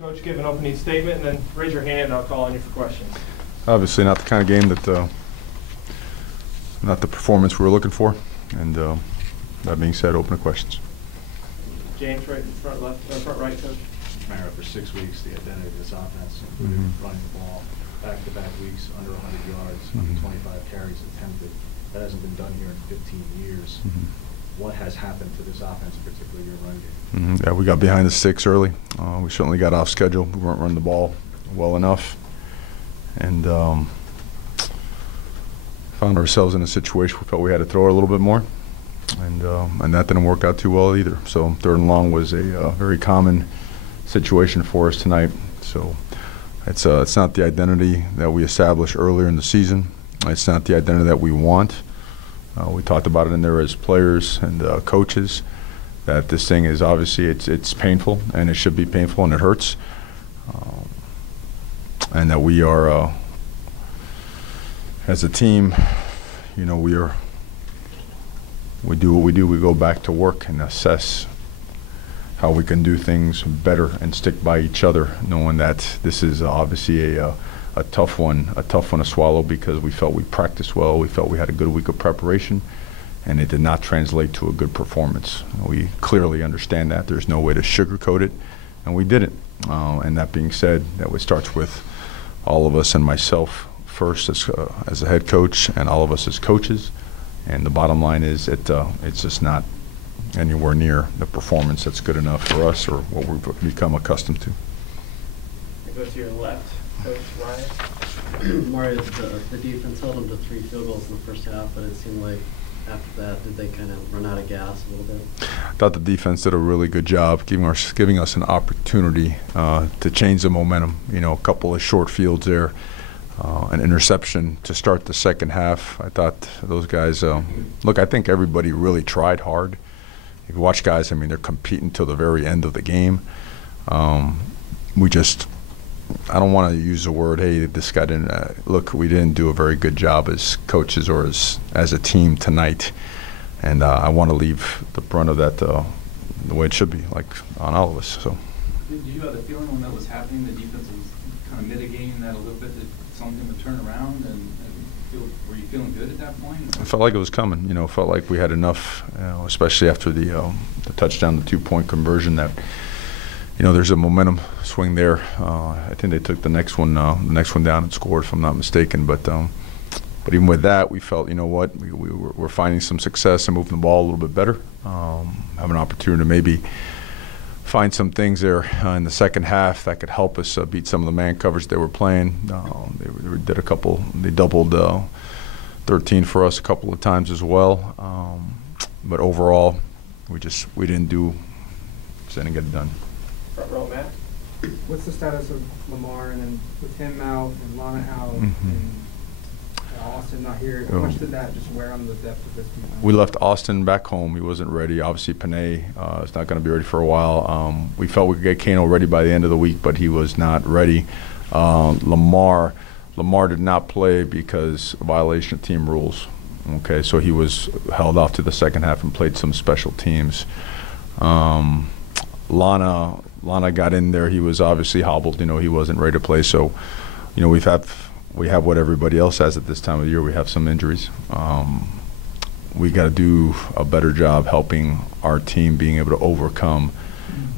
Coach, give an opening statement and then raise your hand and I'll call on you for questions. Obviously not the kind of game that, not the performance we were looking for. And that being said, open to questions. James, right in front left, front right, Coach. Mara, for 6 weeks, the identity of this offense included running the ball back-to-back weeks under 100 yards, under 25 carries attempted. That hasn't been done here in 15 years. What has happened to this offense, particularly your run game? Yeah, we got behind the sticks early. We certainly got off schedule. We weren't running the ball well enough. And found ourselves in a situation we felt we had to throw it a little bit more. And that didn't work out too well either. So 3rd and long was a very common situation for us tonight. So it's not the identity that we established earlier in the season. It's not the identity that we want. We talked about it in there as players and coaches, that this thing is obviously it's painful and it should be painful and it hurts, and that we are as a team, you know, we do what we do. We go back to work and assess how we can do things better and stick by each other, knowing that this is obviously a tough one to swallow, because we felt we practiced well, we felt we had a good week of preparation, and it did not translate to a good performance. We clearly understand that. There's no way to sugarcoat it, and we didn't. And that being said, that starts with all of us and myself first as a head coach, and all of us as coaches. And the bottom line is it's just not anywhere near the performance that's good enough for us or what we've become accustomed to. I go to your left, Coach Ryan. Mario, the defense held them to 3 field goals in the first half, but it seemed like after that, did they kind of run out of gas a little bit? I thought the defense did a really good job giving us an opportunity to change the momentum. You know, a couple of short fields there, an interception to start the second half. I thought those guys, look, I think everybody really tried hard. If you watch guys, I mean, they're competing till the very end of the game. I don't want to use the word, hey, this guy didn't, look, we didn't do a very good job as coaches or as a team tonight. And I want to leave the brunt of that the way it should be, like on all of us. So. Did you have the feeling when that was happening, the defense was kind of mitigating that a little bit, that something would turn around, and were you feeling good at that point? I felt like it was coming. You know, felt like we had enough, especially after the touchdown, the 2-point conversion, that, you know, there's a momentum swing there. I think they took the next one down and scored, if I'm not mistaken. But even with that, we felt, you know what, we're finding some success and moving the ball a little bit better. Have an opportunity to maybe find some things there in the second half that could help us beat some of the man coverage they were playing. They doubled 13 for us a couple of times as well. But overall, we didn't get it done. Front row, Matt. What's the status of Lamar, and then with him out and Lana out and Austin not here, how much did that just wear on the depth of this defense? We left Austin back home. He wasn't ready. Obviously, Panay is not going to be ready for a while. We felt we could get Kano ready by the end of the week, but he was not ready. Lamar did not play because of violation of team rules. Okay, so he was held off to the second half and played some special teams. Lana got in there. He was obviously hobbled. You know, he wasn't ready to play. So, you know, we have what everybody else has at this time of the year. We have some injuries. We got to do a better job helping our team being able to overcome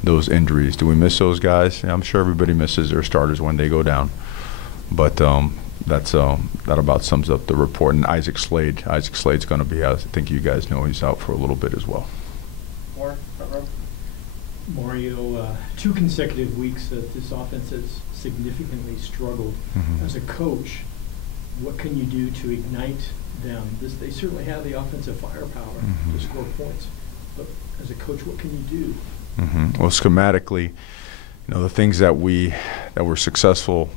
those injuries. Do we miss those guys? Yeah, I'm sure everybody misses their starters when they go down. But that about sums up the report. And Isaac Slade's going to be out. I think you guys know he's out for a little bit as well. More front row. Mario, 2 consecutive weeks that this offense has significantly struggled. As a coach, what can you do to ignite them? They certainly have the offensive firepower to score points, but as a coach, what can you do? Well, schematically, you know, the things that we were successful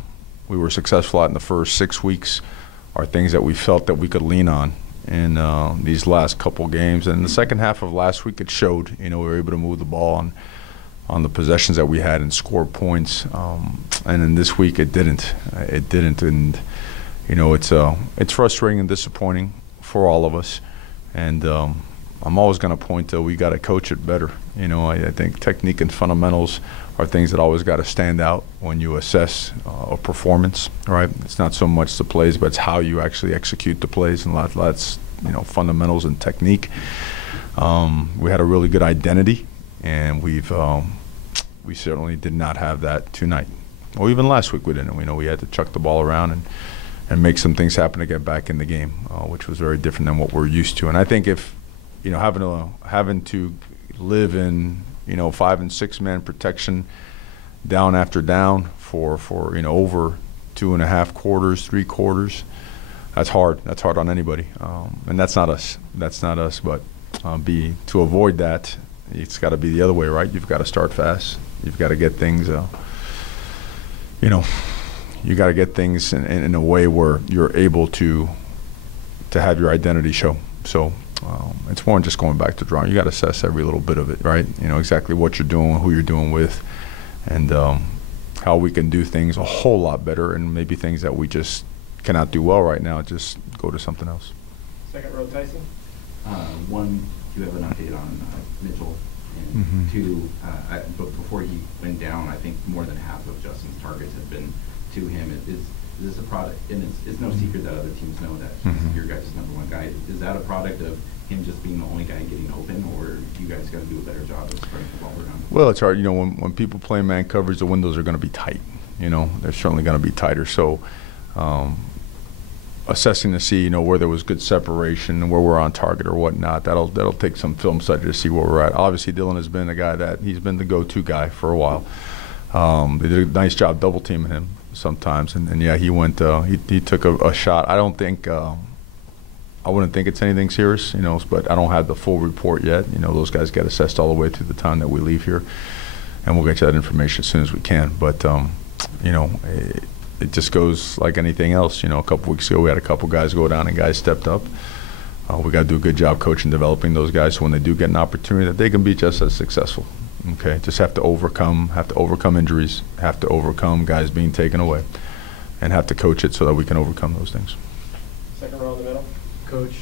at in the first 6 weeks are things that we felt that we could lean on in these last couple games. And in the second half of last week, it showed. You know, we were able to move the ball on the possessions that we had and score points. And in this week, it didn't. And you know, it's frustrating and disappointing for all of us. And I'm always going to point to we got to coach it better. You know, I think technique and fundamentals are things that always got to stand out when you assess a performance, right? It's not so much the plays, but it's how you actually execute the plays, and that's, you know, fundamentals and technique. We had a really good identity, and we certainly did not have that tonight. Or even last week we didn't. You know, we had to chuck the ball around and make some things happen to get back in the game, which was very different than what we're used to. And I think if, you know, having to live in, you know, 5- and 6-man protection down after down for you know, over 2.5 quarters, 3 quarters, that's hard. That's hard on anybody. And that's not us. That's not us. But to avoid that, it's got to be the other way, right? You've got to start fast. You've got to get things, you know, you got to get things in a way where you're able to have your identity show. So it's more than just going back to drawing. You got to assess every little bit of it, right? You know exactly what you're doing, who you're doing with, and how we can do things a whole lot better, and maybe things that we just cannot do well right now, just go to something else. Second row, Tyson. One, do you have an update on Mitchell? And two, but before he went down, I think more than half of Justin's targets have been to him. Is this a product, and it's no secret that other teams know that he's your guys' #1 guy. Is that a product of him just being the only guy getting open, or you guys got to do a better job of spreading the ball around? Well, it's hard. You know, when people play man coverage, the windows are going to be tight. You know, they're certainly going to be tighter. So assessing to see, you know, where there was good separation, where we're on target or whatnot, that'll take some film study to see where we're at. Obviously, Dylan has been a guy that he's been the go-to guy for a while. They did a nice job double teaming him sometimes, and yeah, he went. He took a shot. I don't think. I wouldn't think it's anything serious, you know, but I don't have the full report yet. You know, those guys get assessed all the way through the time that we leave here, and we'll get you that information as soon as we can. But you know, it just goes like anything else. You know, a couple weeks ago we had a couple guys go down and guys stepped up. We got to do a good job coaching, developing those guys so when they do get an opportunity that they can be just as successful. Okay, just have to overcome injuries, have to overcome guys being taken away, and have to coach it so that we can overcome those things. Second row in the middle. Coach,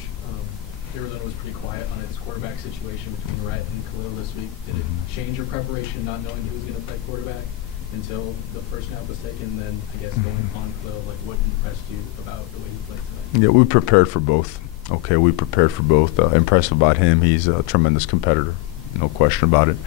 Arizona was pretty quiet on its quarterback situation between Rhett and Khalil this week. Did it change your preparation, not knowing who was going to play quarterback until the first snap was taken? Then I guess going on Khalil, like what impressed you about the way he played tonight? Yeah, we prepared for both. Okay, we prepared for both. Impressed about him. He's a tremendous competitor, no question about it.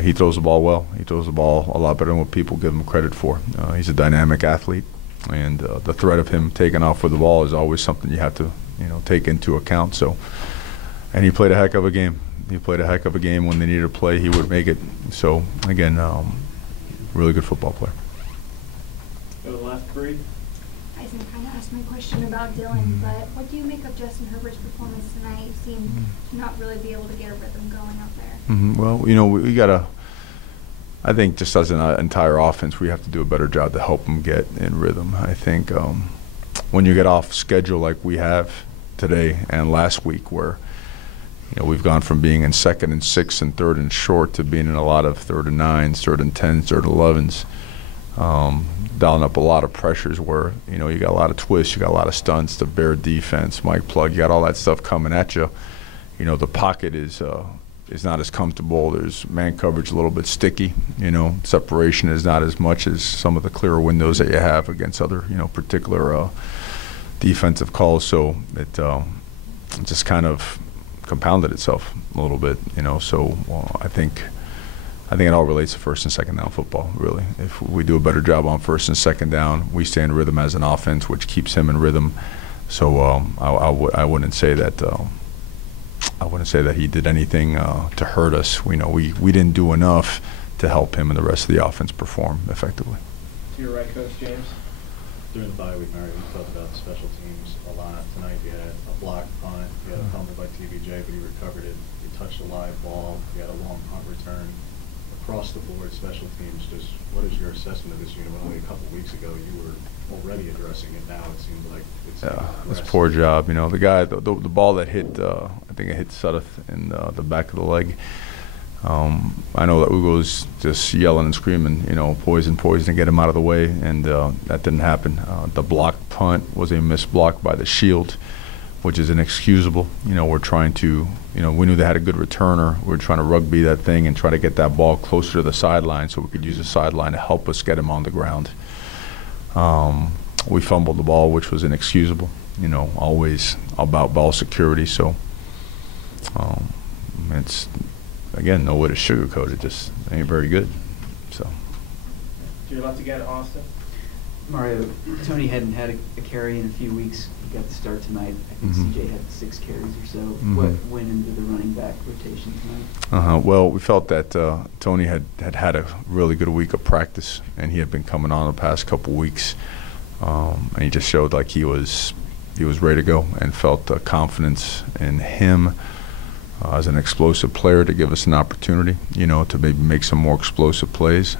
He throws the ball well. He throws the ball a lot better than what people give him credit for. He's a dynamic athlete, and the threat of him taking off with the ball is always something you have to, you know, take into account. So, and he played a heck of a game. He played a heck of a game. When they needed to play, he would make it. So, again, really good football player. Go to the left, Bree. Tyson kind of asked my question about Dylan, but what do you make of Justin Herbert's performance tonight? You seem to not really be able to get a rhythm going out there. Well, you know, we got to, I think just as an entire offense, we have to do a better job to help them get in rhythm. I think when you get off schedule like we have today and last week, where, you know, we've gone from being in 2nd and 6 and 3rd and short to being in a lot of 3rd and 9s, 3rd and 10s, 3rd and 11s, dialing up a lot of pressures where, you know, you got a lot of twists, you got a lot of stunts, the bear defense, Mike Plug, you got all that stuff coming at you. You know, the pocket is not as comfortable. There's man coverage a little bit sticky. You know, separation is not as much as some of the clearer windows that you have against other, you know, particular defensive calls. So it just kind of compounded itself a little bit, you know. So I think it all relates to 1st and 2nd down football, really. If we do a better job on 1st and 2nd down, we stay in rhythm as an offense, which keeps him in rhythm. So I wouldn't say that he did anything to hurt us. We know we didn't do enough to help him and the rest of the offense perform effectively. To your right, Coach James. During the bye week, Mario, we talked about the special teams a lot. Tonight we had a blocked punt, we had a fumble by TBJ, but he recovered it. He touched a live ball, we had a long punt return. Across the board, special teams, just what is your assessment of this unit? When only a couple of weeks ago you were already addressing it, now it seems like it's it's a poor job. You know, the guy, the ball that hit, I think it hit Suddath in the back of the leg. I know that Ugo's just yelling and screaming, you know, poison, to get him out of the way, and that didn't happen. The blocked punt was a missed block by the shield, which is inexcusable. You know, we're trying to, you know, we knew they had a good returner. We're trying to rugby that thing and try to get that ball closer to the sideline so we could use the sideline to help us get him on the ground. We fumbled the ball, which was inexcusable. You know, always about ball security. So it's, again, no way to sugarcoat it. Just ain't very good. So. To your left again, Austin. Mario, Tony hadn't had a carry in a few weeks. He got the start tonight. I think CJ had 6 carries or so. What went into the running back rotation tonight? Well, we felt that Tony had a really good week of practice, and he had been coming on the past couple weeks, and he just showed like he was ready to go, and felt confidence in him as an explosive player to give us an opportunity, you know, to maybe make some more explosive plays.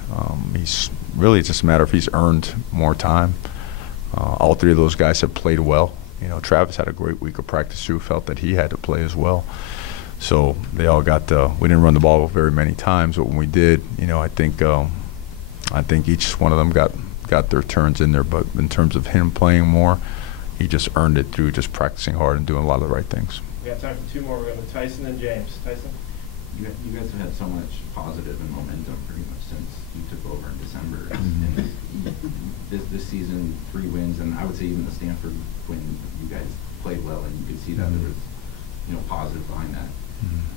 He's really, it's just a matter of he's earned more time. All 3 of those guys have played well. You know, Travis had a great week of practice too, felt that he had to play as well. So they all got, we didn't run the ball very many times, but when we did, you know, I think each one of them got their turns in there. But in terms of him playing more, he just earned it through just practicing hard and doing a lot of the right things. We got time for 2 more. We're going to Tyson and James. Tyson? You guys have had so much positive and momentum pretty much since you took over in December. And this season, 3 wins, and I would say even the Stanford win, you guys played well, and you could see that there was, you know, positive behind that.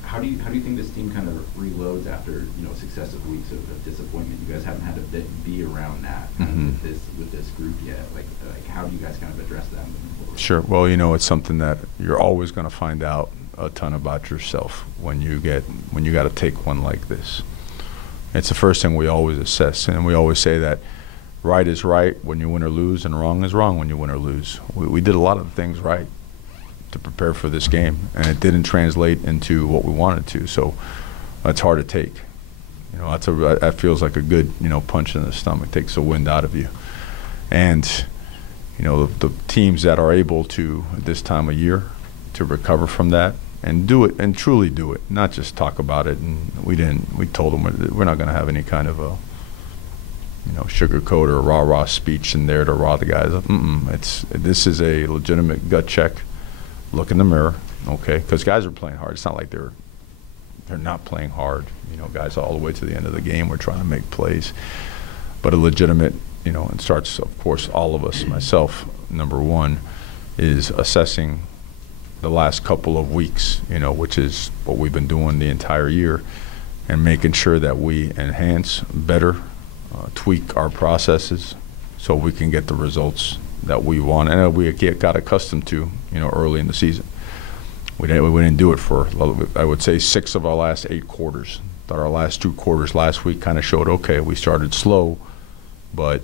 How do you think this team kind of reloads after, you know, successive weeks of disappointment? You guys haven't had to be around that with this group yet. Like how do you guys kind of address that moving forward? Sure. Well, you know, it's something that you're always going to find out a ton about yourself when you got to take one like this. It's the first thing we always assess, and we always say that right is right when you win or lose, and wrong is wrong when you win or lose. We did a lot of things right to prepare for this game, and it didn't translate into what we wanted to. So that's hard to take. You know, that feels like a good, you know, punch in the stomach. Takes the wind out of you. And you know, the teams that are able to at this time of year to recover from that and do it and truly do it, not just talk about it. And we told them we're not going to have any kind of a, you know, sugarcoat or rah-rah speech in there to rah the guys up. This is a legitimate gut check. Look in the mirror, okay? Because guys are playing hard. It's not like they're not playing hard. You know, guys all the way to the end of the game, we're trying to make plays. But a legitimate, you know, and starts, of course, all of us, myself, number one, is assessing the last couple of weeks, you know, which is what we've been doing the entire year, and making sure that we enhance, better, tweak our processes so we can get the results that we want and we got accustomed to, you know, early in the season. We didn't do it for, I would say, 6 of our last 8 quarters. Thought our last 2 quarters last week kind of showed, okay, we started slow, but,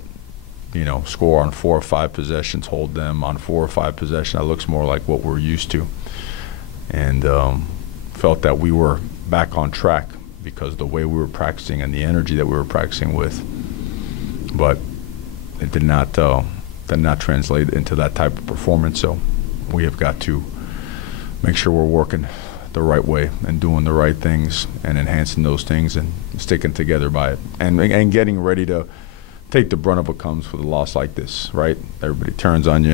you know, score on 4 or 5 possessions, hold them on 4 or 5 possessions. That looks more like what we're used to. And felt that we were back on track because of the way we were practicing and the energy that we were practicing with. But it did not translate into that type of performance. So we have got to make sure we're working the right way and doing the right things and enhancing those things and sticking together by it and getting ready to take the brunt of what comes with a loss like this, right? Everybody turns on you.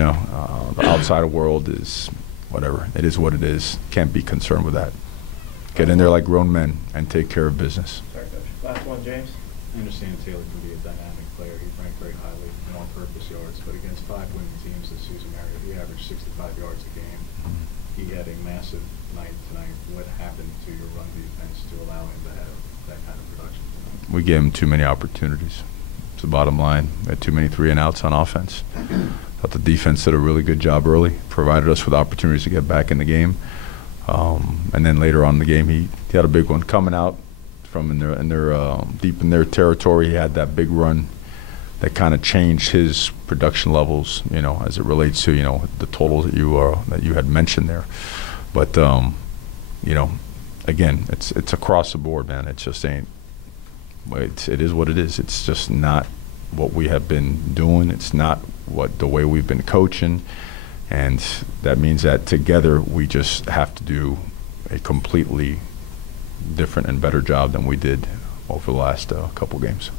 The outside world is whatever. It is what it is. Can't be concerned with that. Get in there like grown men and take care of business. Sorry, Coach. Last one, James. I understand Taylor can be a dynamic player. He's ranked very highly in all-purpose yards, but against 5 winning teams this season, Mario, he averaged 65 yards a game. He had a massive night tonight. What happened to your run defense to allow him to have that kind of production tonight? We gave him too many opportunities. It's the bottom line. We had too many 3-and-outs on offense. Thought the defense did a really good job early, provided us with opportunities to get back in the game. And then later on in the game, he had a big one coming out from in their deep in their territory. He had that big run that kind of changed his production levels, you know, as it relates to, you know, the totals that you had mentioned there. But you know, again, it's across the board, man. It just ain't. It is what it is. It's just not what we have been doing. It's not the way we've been coaching, and that means that together we just have to do a completely different and better job than we did over the last couple games.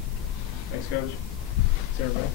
Thanks, Coach. Is everybody?